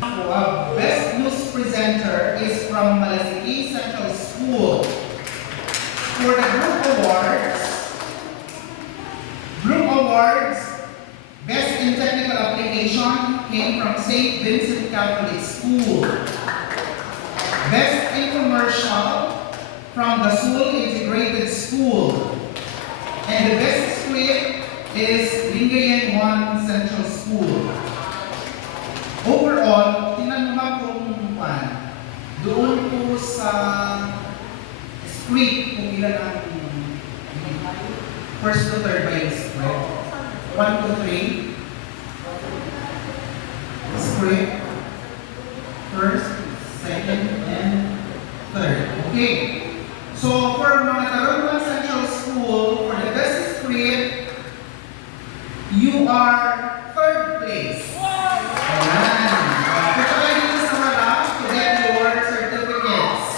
Best News Presenter is from Malasiki Central School. For the group awards, Best in Technical Application came from St. Vincent Catholic School. Best in Commercial from the Seoul Integrated School. And the best script is Lingayen 1 Central School. Overall, tinanong kung doon po sa script kung ilan ang first to third ba yung script? 1 to 3. Script. First, second, and third. Okay. So, for mga Tarungan Central School, for the best script, you are third place. Ayan. Punta kayo dito sa harap to get your certificates.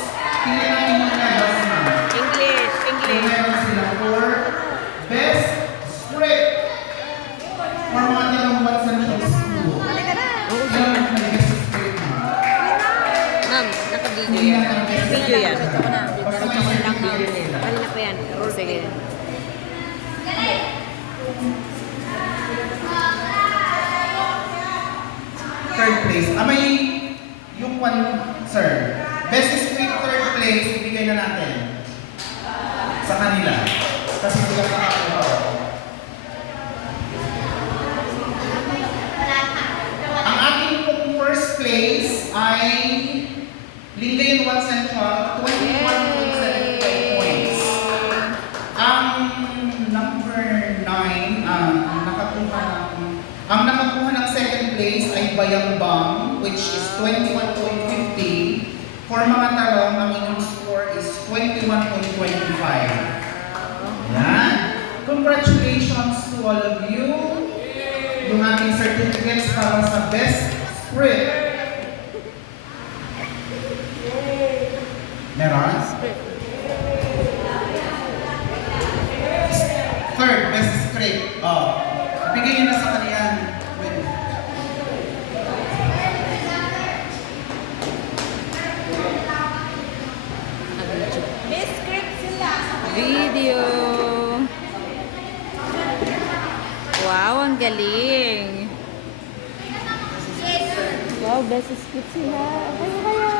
Tingnan natin yung medals na. English. Meron sila for best script for mga Tarungan Central School. Meron naman may best script na. Ma'am, naka-video Hindi yan. na ang best Video yan. script. Basta may certificate. Kanina pa yan. Sige. Third place. May yung one, sir. Best script third place, ibigay na natin sa kanila. Kasi sila nakakuha. Ang ating pong first place ay Lingayen 1 Central, 21.75 points. Ang number 9, ang nakakuha ng second place ay Bayambang, which is 21.50. For mga tarong, ang inyong score is 21.25. Yan. Congratulations to all of you. Yung ating certificates para sa best script. Meron? Third, best script. Bigay nyo na sa kaniyan. Best script sila. Video. Wow, ang galing. Wow, best script sila. Kaya.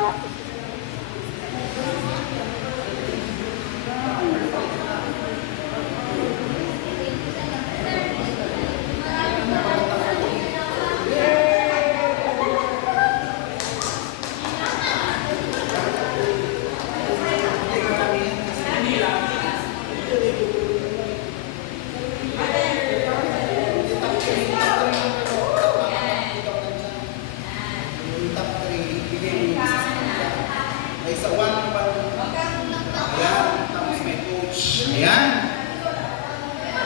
Ayan.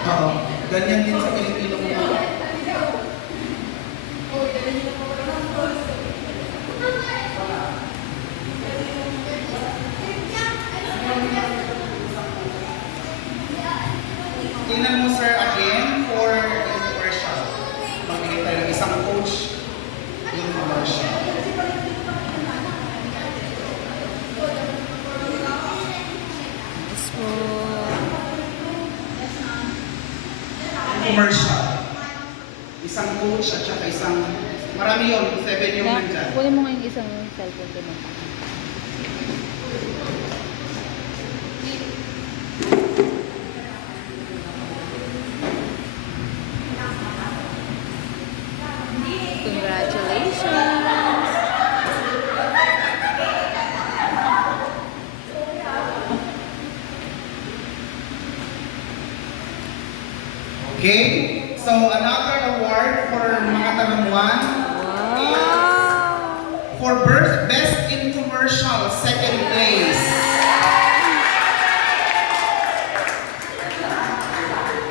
Oo. Ganyan din sa Pilipino mo. Tingnan mo, sir, again for commercial. Magbigay tayo ng isang coach yung commercial. Yes po. Commercial. Isang coach at saka isang, marami yun, 7 yung nandyan. Kunin mo nga yung isang cellphone ko na. Congratulations! Okay, so another award for mga Tarungan for best in commercial, second place.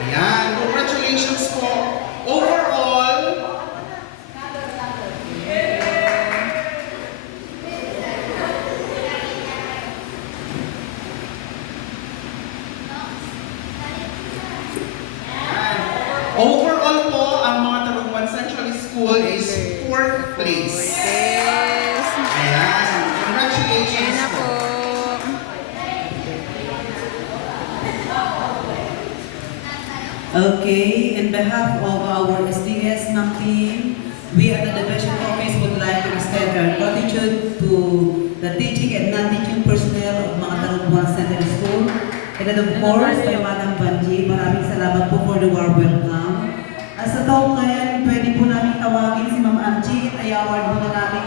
Ayan, congratulations po. Overall, overall po, ang mga Tarungan Central School is 4th place. Yes. Ayan. Ayan Congratulations na po. po. Okay, in behalf of our SDS NAM team, we at the Division Office would like to extend our gratitude to the teaching and non-teaching personnel of mga Talugbuan Central School. And then of course, kay Madam Banji, maraming salamat po for the warm welcome. As a token, pwede po namin tawagin si Ma'am Angie at i-award muna namin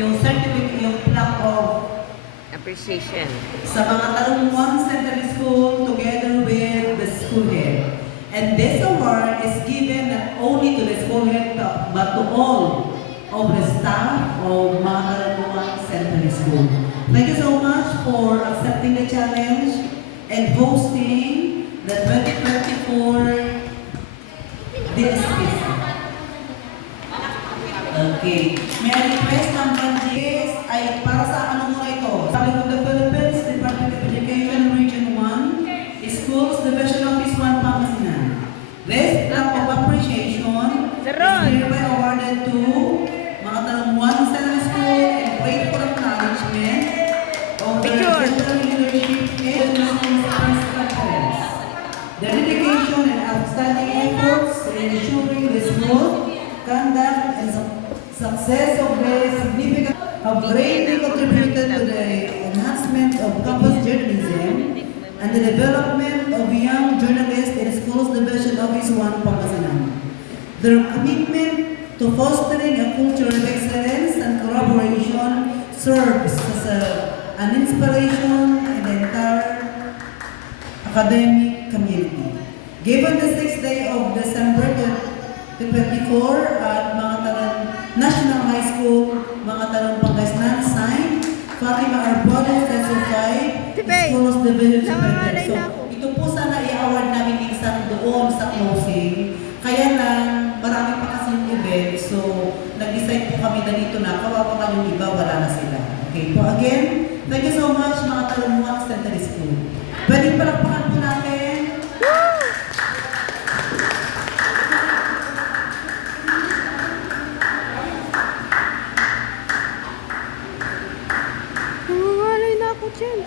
yung certificate, yung plaque of Appreciation. sa mga Talugbuan Central School together with the school head. And this award is given not only to the school head but to all of the staff of mga Talugbuan Central School. Thank you so much for accepting the challenge and hosting the 2024 DSPC. Okay. May I request ng Banjis ay para sa ano muna ito? Sabi ko the Philippines Department of Education Region 1, Schools Division Office 1, Pangasinan. This plaque of appreciation is hereby awarded to mga Talugbuan Central School and grateful acknowledgement of their general leadership and press conference. Their dedication and outstanding efforts in ensuring the smooth conduct and success of the significant have greatly contributed to the enhancement of campus journalism and the development of young journalists in Schools Division Office 1, Pangasinan. Their commitment to fostering a culture of excellence and collaboration serves as an inspiration in the entire academic community. Given the 6th day of December 2024 at mga National High School, mga Pangasinan, signed Fatima Arbono, Session 5, Schools Division Superintendent. So, ito po sana i-award namin minsan doon sa closing. Kaya lang, marami pa kasi yung event. So, nag-decide po kami na dito na kawawa pa yung iba, wala na sila. Okay po, again, thank you so much mga Talugbuan Central School. Pwede palakpakan po natin. Nangangalay na ako dyan.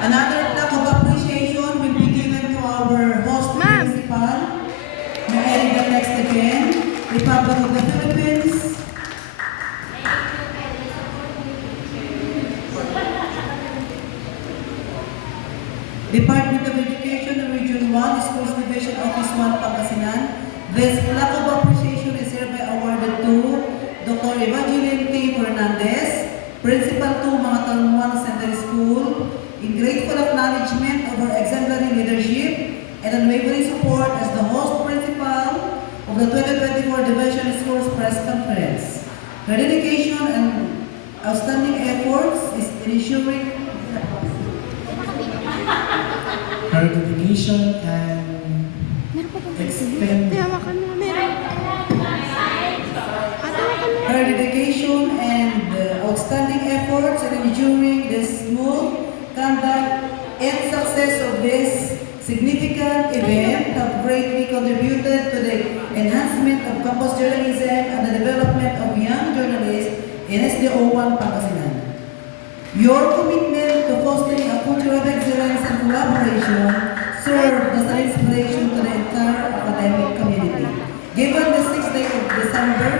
Another plaque of appreciation will be given to our host Ma'am. principal. May I read the text again? Republic of the Philippines. Department of Education, Region 1, Schools Division Office 1, Pangasinan. This plaque of appreciation is hereby awarded to Dr. Evangeline T. Fernandez, Principal 2, mga Talugbuan Central School, in grateful acknowledgement of her exemplary leadership and unwavering support as the host principal of the 2024 Division Schools Press Conference. Her dedication and outstanding efforts is in ensuring her dedication and extend Hawakan mo. Meron. Hawakan mo. her dedication and outstanding efforts in ensuring the smooth conduct and success of this significant event have greatly contributed to the enhancement of campus journalism and the development of young journalists in SDO1 Pangasinan. Your commitment to fostering a culture of excellence and collaboration served as an inspiration to the entire academic community. Given the 6th day of December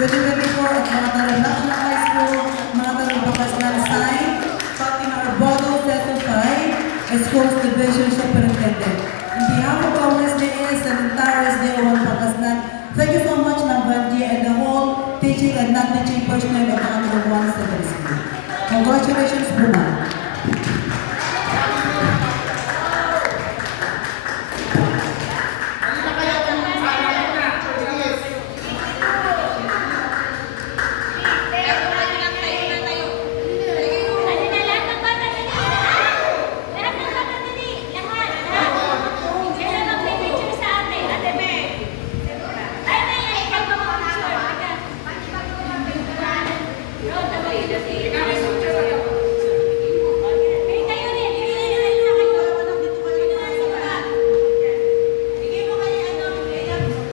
2024 at Manatara National High School, Manatara Pangasinan signed Fatima Arbono, Session 5, as Schools Division Superintendent. On behalf of our SDS and entire SDO1 Pangasinan, thank you so much, Ma'am Banji, and the whole teaching and non-teaching personnel of Manatara Central School. Congratulations, Bruna.